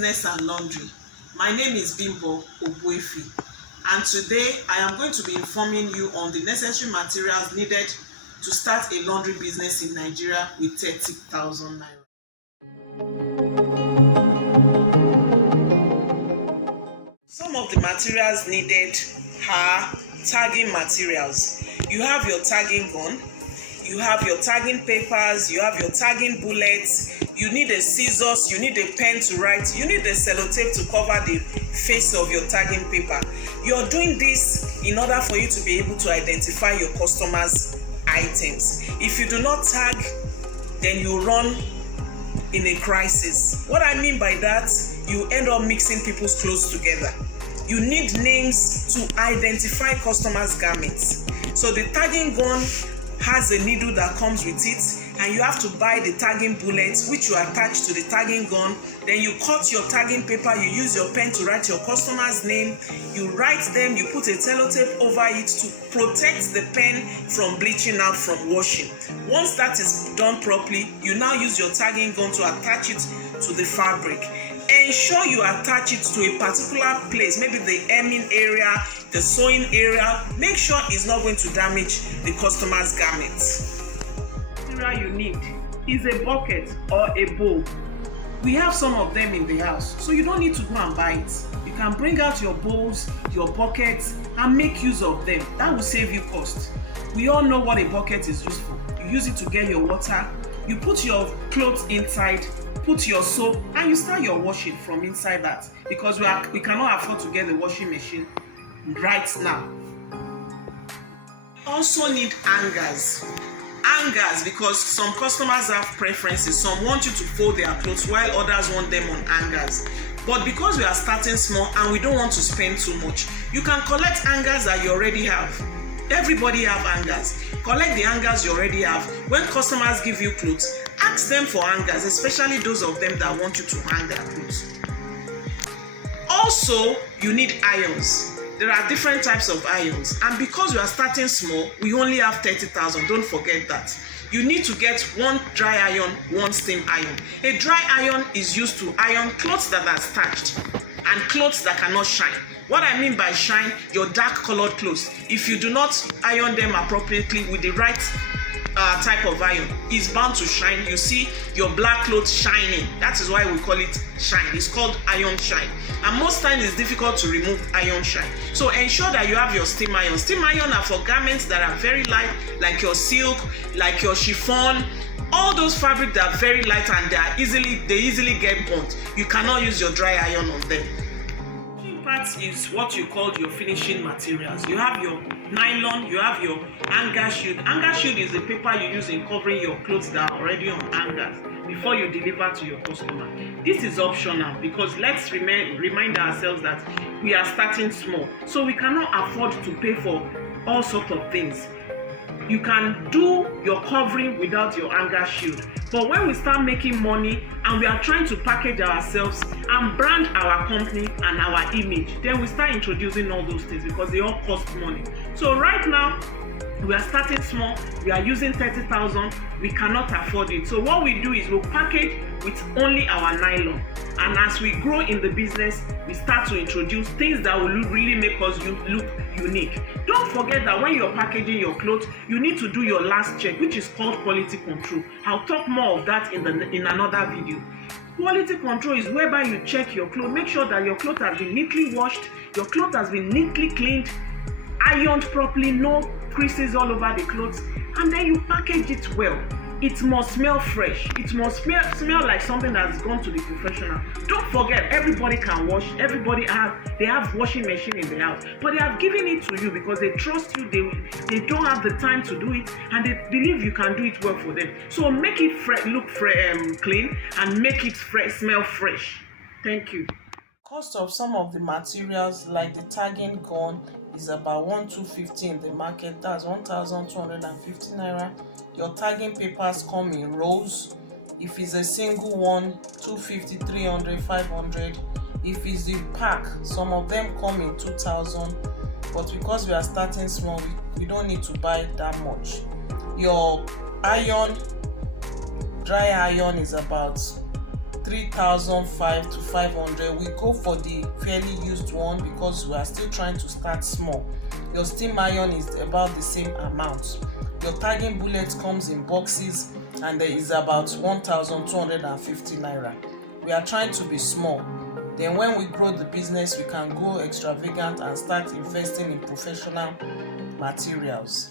business and laundry. My name is Bimbo Obuefi, and today I am going to be informing you on the necessary materials needed to start a laundry business in Nigeria with 30,000 naira. Some of the materials needed are tagging materials. You have your tagging gun, you have your tagging papers, you have your tagging bullets, you need a scissors, you need a pen to write, you need a sellotape to cover the face of your tagging paper. You're doing this in order for you to be able to identify your customers' items. If you do not tag, then you run in a crisis. What I mean by that, you end up mixing people's clothes together. You need names to identify customers' garments. So the tagging gun has a needle that comes with it, and you have to buy the tagging bullets which you attach to the tagging gun. Then you cut your tagging paper, you use your pen to write your customer's name, you write them, you put a sellotape over it to protect the pen from bleaching out from washing. Once that is done properly, you now use your tagging gun to attach it to the fabric. Ensure you attach it to a particular place, maybe the hemming area, the sewing area. Make sure it's not going to damage the customer's garments. The material you need is a bucket or a bowl. We have some of them in the house, so you don't need to go and buy it. You can bring out your bowls, your buckets, and make use of them. That will save you cost. We all know what a bucket is used for. You use it to get your water, you put your clothes inside, put your soap, and you start your washing from inside that, because we cannot afford to get the washing machine right now. Also need hangers, because some customers have preferences. Some want you to fold their clothes while others want them on hangers. But because we are starting small and we don't want to spend too much, you can collect hangers that you already have. Everybody have hangers. Collect the hangers you already have. When customers give you clothes, ask them for hangers, especially those of them that want you to hang their clothes. Also, you need irons. There are different types of irons, and because we are starting small, we only have 30,000. Don't forget that. You need to get one dry iron, one steam iron. A dry iron is used to iron clothes that are starched and clothes that cannot shine. What I mean by shine, your dark colored clothes. If you do not iron them appropriately with the right type of iron, is bound to shine. You see your black clothes shining. That is why we call it shine. It's called iron shine. And most times it's difficult to remove iron shine. So ensure that you have your steam iron. Steam iron are for garments that are very light, like your silk, like your chiffon. All those fabrics that are very light and they easily get burnt. You cannot use your dry iron on them. Part is what you call your finishing materials. You have your nylon, you have your hanger shield. Hanger shield is the paper you use in covering your clothes that are already on hangers before you deliver to your customer. This is optional because let's remind ourselves that we are starting small, so we cannot afford to pay for all sorts of things. You can do your covering without your hanger shield. But when we start making money and we are trying to package ourselves and brand our company and our image, then we start introducing all those things because they all cost money. So right now, we are starting small, we are using 30,000, we cannot afford it. So what we do is we'll package with only our nylon. And as we grow in the business, we start to introduce things that will really make us look unique. Don't forget that when you're packaging your clothes, you need to do your last check, which is called quality control. I'll talk more of that in another video. Quality control is whereby you check your clothes, make sure that your clothes has been neatly washed, your clothes has been neatly cleaned, ironed properly, no creases all over the clothes, and then you package it well. It must smell fresh. It must smell like something that's gone to the professional. Don't forget, everybody can wash. They have washing machine in the house, but they have given it to you because they trust you. They don't have the time to do it, and they believe you can do it well for them. So make it look clean and make it smell fresh. Thank you. Cost of some of the materials like the tagging gun is about 1,250 in the market. That's 1,250 naira. Your tagging papers come in rolls. If it's a single one, 250, 300, 500. If it's the pack, some of them come in 2,000. But because we are starting small, we don't need to buy that much. Your iron, dry iron is about 3,500 to 500. We go for the fairly used one because we are still trying to start small. Your steam iron is about the same amount. Your tagging bullet comes in boxes and there is about 1,250 naira. We are trying to be small. Then when we grow the business, we can go extravagant and start investing in professional materials.